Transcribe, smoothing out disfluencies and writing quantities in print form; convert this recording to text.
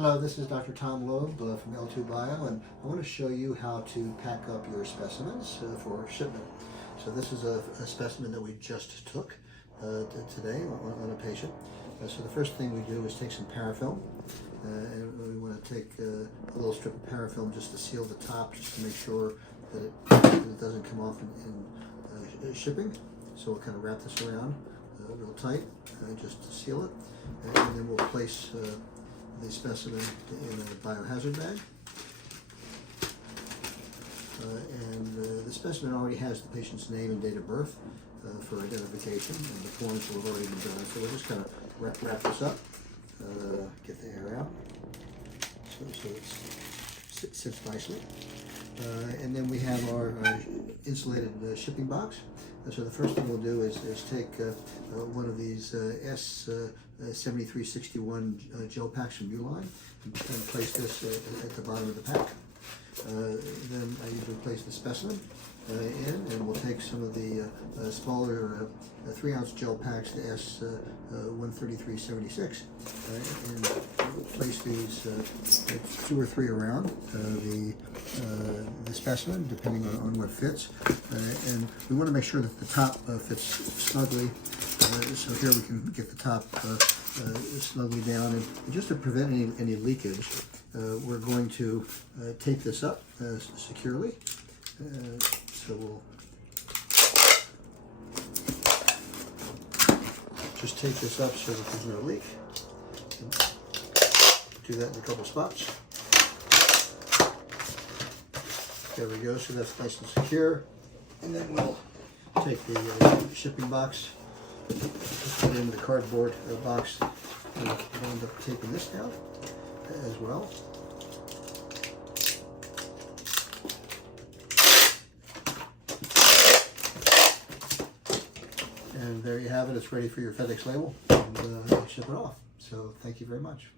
Hello, this is Dr. Tom Loeb from L2 Bio, and I want to show you how to pack up your specimens for shipment. So this is a specimen that we just took today on a patient. So the first thing we do is take some parafilm, and we want to take a little strip of parafilm just to seal the top, just to make sure that it doesn't come off in shipping. So we'll kind of wrap this around real tight just to seal it, and then we'll place the specimen in a biohazard bag. The specimen already has the patient's name and date of birth for identification, and the forms will have already been done. So we'll just kind of wrap this up, get the air out, so it sits nicely. And then we have our insulated shipping box. So the first thing we'll do is take one of these S7361 gel packs from Uline and place this at the bottom of the pack. Then I usually place the specimen in, and we'll take some of the smaller 3-ounce gel packs, the S13376, and place these 2 or 3 around the specimen, depending on what fits. And we want to make sure that the top fits snugly. So here we can get the top snugly down, and just to prevent any leakage, we're going to tape this up securely. So we'll just tape this up so that there's no leak. Do that in a couple spots. There we go, so that's nice and secure. And then we'll take the shipping box, just put it in the cardboard box, and we'll end up taping this down as well. And there you have it. It's ready for your FedEx label, and ship it off. So thank you very much.